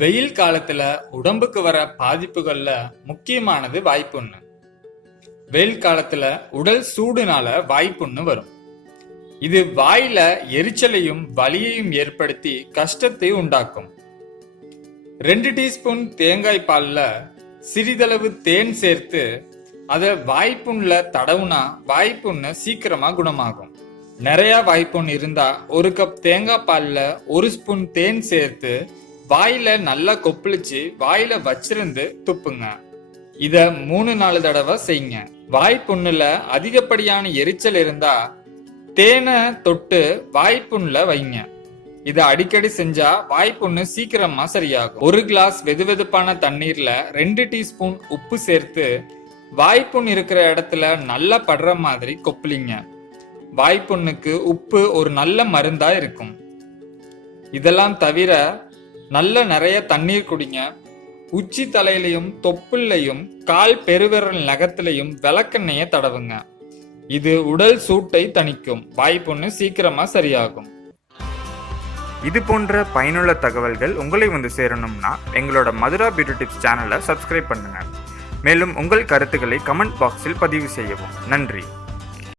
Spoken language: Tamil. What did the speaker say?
வெயில் காலத்துல உடம்புக்கு வர பாதிப்புகள்ல முக்கியமானது வாய்ப்புண்ணு. வெயில் காலத்துல உடல் சூடுனால வாய்ப்புண்ணு வரும். இது வாயில எரிச்சலையும் வலியையும் ஏற்படுத்தி கஷ்டத்தை உண்டாக்கும். 2 டீஸ்பூன் தேங்காய் பால்ல சிறிதளவு தேன் சேர்த்து அதை வாய்ப்புண்ணுல தடவுனா வாய்ப்புண்ணு சீக்கிரமா குணமாகும். நிறைய வாய்ப்புண்ணு இருந்தா 1 கப் தேங்காய் பால்ல 1 ஸ்பூன் தேன் சேர்த்து வாயில நல்லா கொப்பளிச்சு வாயில வச்சிருந்து துப்புங்க. இத 3-4 தடவை செய்யுங்க. வாய்ப்புண்ணுல அதிகப்படியான எரிச்சல் இருந்தா தேனை தொட்டு வாய்ப்புண்ணுல வைங்க. இத அடிக்கடி செஞ்சா வாய்ப்புண்ணு சீக்கிரமா சரியாகும். 1 கிளாஸ் வெதுவெதுப்பான தண்ணீர்ல 2 டீஸ்பூன் உப்பு சேர்த்து வாய்ப்புண் இருக்கிற இடத்துல நல்லா படுற மாதிரி கொப்பளிங்க. வாய்ப்புண்ணுக்கு உப்பு ஒரு நல்ல மருந்தா இருக்கும். இதெல்லாம் தவிர நிறைய தண்ணீர் குடிங்க. உச்சி தலையிலையும் தொப்புள்ளையும் கால் பெருவிரல் நகத்திலையும் விளக்கெண்ணெய தடவுங்க. இது உடல் சூட்டை தணிக்கும். வாய்ப்புண்ணு சீக்கிரமா சரியாகும். இது போன்ற பயனுள்ள தகவல்கள் உங்களை வந்து சேரணும்னா எங்களோட மதுரா பியூட்டி டிப்ஸ் சேனலை சப்ஸ்கிரைப் பண்ணுங்க. மேலும் உங்கள் கருத்துக்களை கமெண்ட் பாக்ஸில் பதிவு செய்யவும். நன்றி.